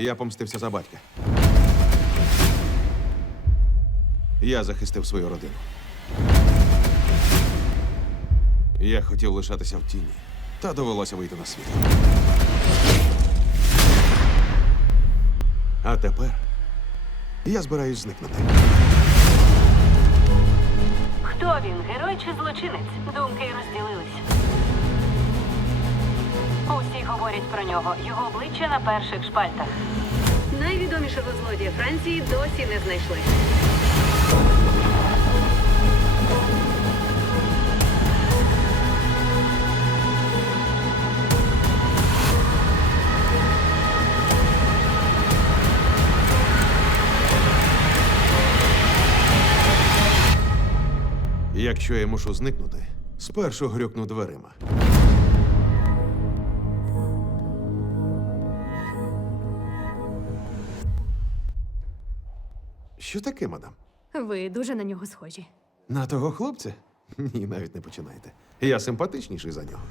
Я помстився за батька. Я захистив свою родину. Я хотів лишатися в тіні, та довелося вийти на світ. А тепер я збираюсь зникнути. Хто він, герой чи злочинець? Думки розділились. Усі говорять про нього. Його обличчя на перших шпальтах. Найвідомішого злодія Франції досі не знайшли. Якщо я мушу зникнути, спершу грюкну дверима. Що таке, мадам? Ви дуже на нього схожі. На того хлопця? Ні, навіть не починайте. Я симпатичніший за нього.